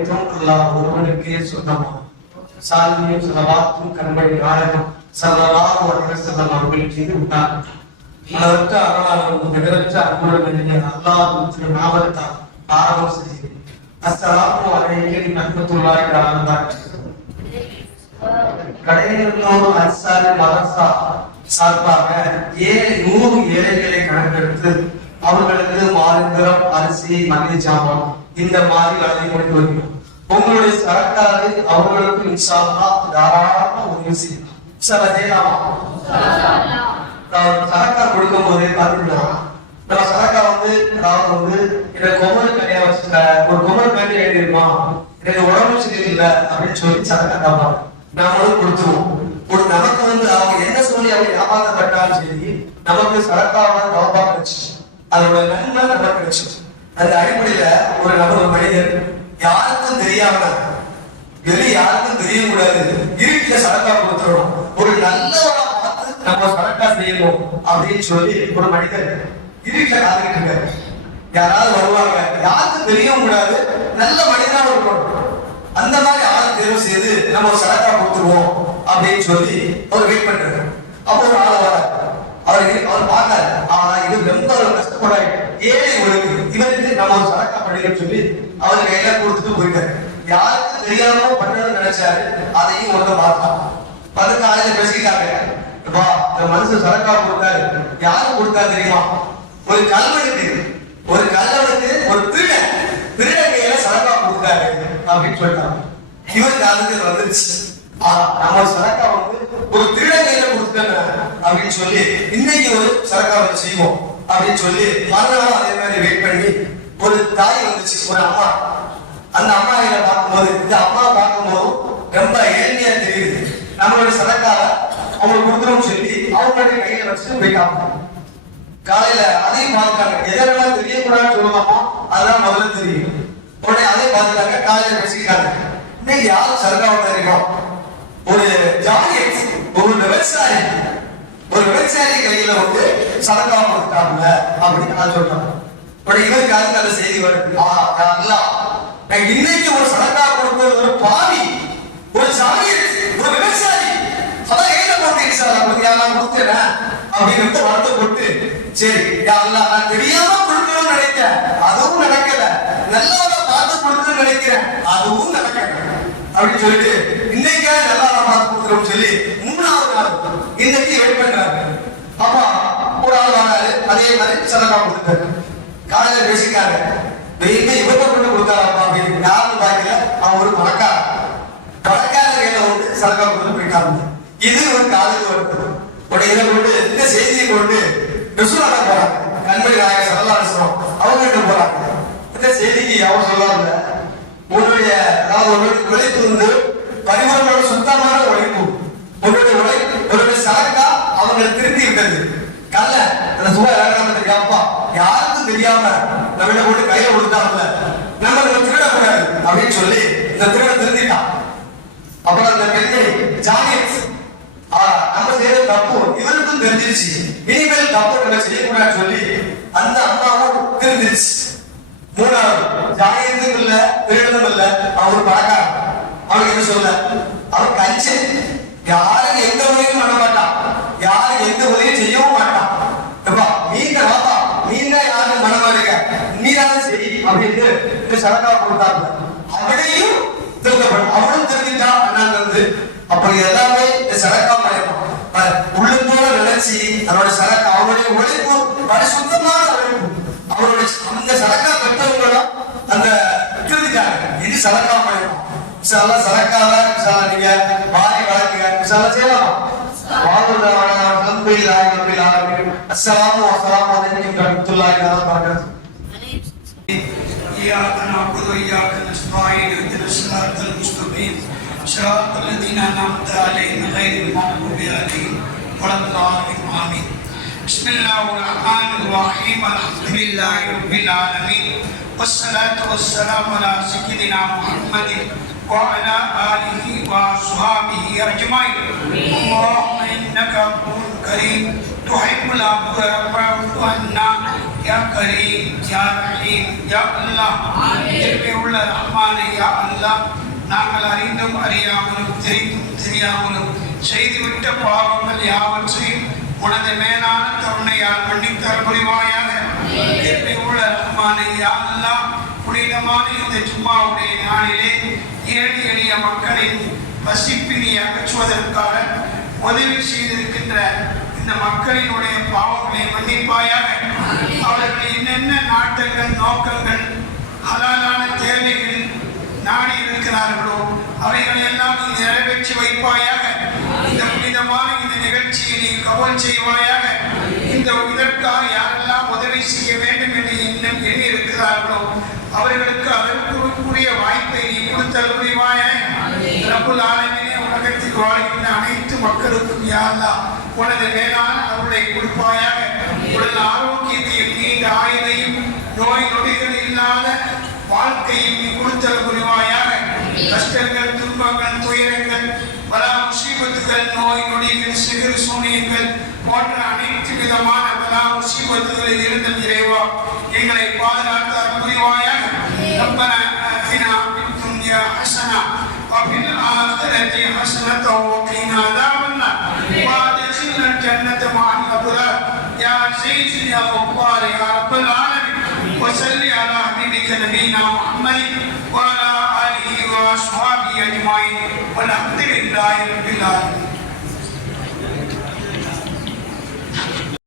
அனைத்தும் அல்லாஹ் ஒருவனுக்கே சொந்தமாகும். சாந்தியும் ஸலவாத்தும் கண்மணி நாயகம் ஸல்லல்லாஹு அலைஹி வஸல்லம் அவர்கள் மீது உண்டாகட்டும். அளவற்ற அருளாளரும் நிகரற்ற அன்புடனுடைய அல்லாஹ்வுடைய நாமத்தால் ஆரம்பம் செய்கிறேன். அஸ்ஸலாமு அலைக்கும் வரஹ்மத்துல்லாஹி வபரகாத்துஹு. கடையநல்லூர் அன்சாரி மதரசா சார்பாக 100 ஏழைகளை கணக்கெடுத்து அவர்களுக்கு மாதந்தோறும் அரிசி, மளிகை சாமான் இந்த மாதிரி வழங்கி கொண்டு வருகிறோம். உங்களுடைய சரக்காரை அவர்களுக்கு இன்ஷா அல்லாஹ் தாராளமா உதவி செய்யலாம். சரக்கா கொடுக்கும் போதே பாத்தீங்கன்னா நம்ம சரக்கா எனக்கு கொமர் கடையா வச்சுக்க, ஒரு கொமர் கட்டி எழுதிருமா, எனக்கு உடம்பு சரியில்லை அப்படின்னு சொல்லி சரக்கா காப்பாங்க. நாமளும் கொடுத்துருவோம். ஒரு நமக்கு அவங்க என்ன சொல்லி அவங்க ஏமாற்றப்பட்டாலும் சரி, நமக்கு சரக்காவை கவப்பா கிடைச்சு அதோட நன்மை நமக்கு கிடைச்சு. அந்த அடிப்படையில ஒரு நபர், ஒரு மனிதர் யாருக்கும் தெரியாம, யாருக்கும் தெரியக்கூடாது, இருட்டுல சரக்கா கொடுத்துடணும், ஒரு நல்லவரை பார்த்து நம்ம சரக்கா செய்யணும் அப்படின்னு சொல்லி ஒரு மனிதர் இருட்டுல காத்துக்கிட்டு இருக்காரு. யாராவது வருவாங்க, யாருக்கும் தெரியவும் கூடாது, நல்ல மனிதனா இருக்கணும், அந்த மாதிரி ஆளை தேர்வு செய்து நம்ம சரக்கா கொடுத்துருவோம் அப்படின்னு சொல்லி அவர் வெயிட் பண்றாரு. அப்போ ஒரு ஆள் வர அவர் பார்த்தாரு, ஆனா இது ரொம்ப கஷ்டப்படாது, ஏழை ஒழுங்கு, இவருக்கு நம்ம ஒரு சரக்கா பண்ணிக்கன்னு சொல்லி அவர் கையில கொடுத்துட்டு போயிட்டாரு. யாருக்கு தெரியாம பண்ணணும்னு நினைச்சாரு, அதையும் ஒருத்த பார்த்தான். பதுக்க ஆளுங்க பேசிக்கிட்டாங்க, இந்த மனுஷன் சரக்கா கொடுத்தாரு, யாரும் கொடுத்தாரு தெரியுமா, ஒரு கல்வனுக்கு ஒரு திருடன் கையில சரக்கா கொடுத்தாரு அப்படின்னு சொல்லிட்டாங்க. இவருக்கு அதுக்கு வந்துருச்சு, நம்ம சரக்கா ஒரு திருடன் கையில கொடுத்தாங்க அப்படின்னு சொல்லி இன்னைக்கு ஒரு சரக்காவை செய்வோம் அப்படின்னு சொல்லி மறுநாள் அதே மாதிரி வெயிட் பண்ணி ஒரு தாய் வந்துச்சு, ஒரு அம்மா. அந்த அம்மா கையில பார்க்கும்போது, இந்த அம்மா பார்க்கும்போது ரொம்ப ஏழ்மையா தெரியுது. நம்மளுடைய சரக்காவை அவங்களுக்கு கொடுத்துரும் சொல்லி அவங்களுடைய கையில வச்சுட்டு போயிட்டாங்க. காலையில அதையும் பார்த்துட்டாங்க, எதெல்லாம் தெரியக்கூடாதுன்னு சொல்லுவாமோ அதான் முதல்ல தெரியும். உடனே அதையும் பார்த்துட்டாங்க, காலையில பேசிக்கிட்டாங்க. இன்னைக்கு யாரும் சரக்காவை தெரியும், ஒரு ஜாலியட், ஒரு விவசாயி கையில சரக்கா கொடுத்தாங்க அப்படின்னு நான் சொல்றேன். உடனே இவருக்கு அதுக்கு அந்த செய்தி வருது, இன்னைக்கு ஒரு சரக்கா கொடுக்கிறது ஒரு பாவி, ஒரு ஜாலியட், ஒரு விவசாயி, அதான் கையில போட்டு நான் கொடுத்தேன் அப்படின்னு வருத்தப்பட்டு, சரி நான் தெரியாம கொடுக்கணும்னு நினைக்கிறேன், அதுவும் நடக்கல, நல்லவரை பார்த்து கொடுக்கணும்னு நினைக்கிறேன், அதுவும் நடக்கல அப்படின்னு சொல்லிட்டு இன்னைக்கே நல்லா பார்த்து கொடுக்குறோம்னு சொல்லி 3வது நாள் இன்னைக்கு வெயிட் பண்றாங்க. அப்பா ஒரு ஆள் வராரு, அதே மாதிரி சரக்கா கொடுத்தாரு. காலையில பேசிக்காங்க, இவத்தை கொண்டு கொடுத்தாரப்பா அப்படின்னு யாரும் பாக்கல. அவன் ஒரு பணக்கார கையில சரக்கா கொடுத்து போயிட்டாங்க. இது ஒரு காலையில் வருது. உடனே இதை கொண்டு இந்த செய்தியை கொண்டு ரசூலுல்லாஹ் போறாங்க, கண்மணி நாயகம் ஸல்லல்லாஹு அலைஹி வஸல்லம் அவங்க கிட்ட போறாங்க. இந்த செய்திக்கு அவர் சொல்லாம, உன்னுடைய உழைப்பு பரிமாணமான சுத்தமான உழைப்பு, உன்னுடைய சரக்கா அவங்க திருத்தி விட்டது. கல்ல அந்த சுவை இறங்காம அப்பா யாருக்கும் தெரியாம நம்ம போட்டு கையில கொடுத்தாங்கல்ல, நம்ம திருடக்கூடாது அப்படின்னு சொல்லி இந்த திருட திருத்திட்டான். அப்புறம் அந்த பெண்மணி ஜாலியட், நம்ம செய்யறது தப்பு இவருக்கும் தெரிஞ்சிருச்சு, இனிமேல் தப்பு நம்ம செய்யக்கூடாதுன்னு சொல்லி அந்த அம்மாவும் தெரிஞ்சிருச்சு. 3வது ஜாலியத்தும் இல்ல, திருடனும் இல்ல, அவரு பணக்காரன். அவனுக்கு என்ன சொல்ல, அவன் கஞ்சி, யாருக்கு எந்த உதவியும் பண்ண மாட்டான், யாருக்கு எந்த உதவியும் செய்யவும் மாட்டான். நீங்க யாரும் மனமா இருக்க, நீதான் சரி அப்படின்னு இந்த சரக்கா கொடுத்தாங்க. அவனையும் அவனும் தெரிஞ்சுட்டான் அண்ணாந்து. அப்ப எல்லாமே இந்த சரக்கா உள்ளத்தோட நினைச்சு அதோட சரக்கா, அவனுடைய உழைப்பு பரிசுத்தமான உழைப்பு, அவருடைய அந்த சரக்கா பெற்றவங்களும் அந்த திருந்திட்டாங்க. இது சரக்கா மயம். சரக்காவ நீங்க வாரி வளர்க்குங்க, செய்யலாமா? அஸ்ஸலாமு அலைக்கும் வரஹ்மத்துல்லாஹி வபரகாத்துஹு. إياك نعبد وإياك نستعين اهدنا الصراط المستقيم صراط الذين أنعمت عليهم غير المغضوب عليهم ولا الضالين آمين. بسم الله الرحمن الرحيم الحمد لله رب العالمين والصلاة والسلام على سيدنا محمد وعلى آله وصحبه أجمعين. اللهم إنك عفو كريم تحب العفو فاعف عنا யா கரீம் யா ரஹீம் யா அல்லாஹ். கிருபை உள்ள ரஹ்மானே யா அல்லாஹ், நாங்கள் அறிந்தும் அறியாமலும் தெரிந்தும் தெரியாமலும் செய்துவிட்ட பாவங்கள் யாவற்றையும் உனது மேலான கருணையால் மன்னித்தல் புரிவாயாக. கிருபை உள்ள ரஹ்மானே யா அல்லாஹ், புனிதமான இந்த ஜும்மாவுடைய நாளிலே ஏழை எளிய மக்களின் பசிப்பினை அகற்றுவதற்காக உதவி செய்திருக்கின்ற இந்த மக்களினுடைய பாவங்களை மன்னிப்பாயாக. அவர்கள் என்னென்ன நாட்டங்கள் நோக்கங்கள் ஹலாலான தேவைகள் நாடி இருக்கிறார்களோ அவைகளை எல்லாம் நீ நிறைவேற்றி வைப்பாயாக. இந்த புனிதமான இந்த நிகழ்ச்சியை நீ கபூல் செய்வாயாக. இதற்காக யாரெல்லாம் உதவி செய்ய வேண்டும் என்று எண்ணி இருக்கிறார்களோ அவர்களுக்கு அதற்குரிய வாய்ப்பை நீ கொடுத்தல் புரிவாயாக. ரப்புல் ஆலமீனே, உலகத்தில் வாழ்கின்ற அனைத்து மக்களுக்கும் யா அல்லாஹ் உனது மேலான அருளை கொடுப்பாயாக. உடல் ஆரோக்கியத்தையும் நீண்ட ஆயுளையும் நோய் நொடிகள் இல்லாத வாழ்க்கையை நீ கொடுத்தல் புரிவாயாக. கஷ்டங்கள் துன்பங்கள் துயரங்கள் பலா முசீபத்துகள் நோய் நொடிகள் சிறு சூனியங்கள் போன்ற அனைத்து விதமான பலா முசீபத்துகளில் இருந்து இறைவா எங்களை பாதுகாத்தால் புரிவாயாக. ரப்பனா ஆத்தினா ஃபித் துன்யா ஹஸனா வஃபில் ஆখিরাতি ஹஸனத்தன் வகினா அஸாபன்னார் வஅத்கில்னா ஜன்னத மஅல் அப்ரார் யா அஸீஸ் யா கஃபார் யா ரப்பல் ஆலமீன். وصل على حبيبك نبينا محمد وعلى آله وأصحابه أجمعين والحمد لله رب العالمين.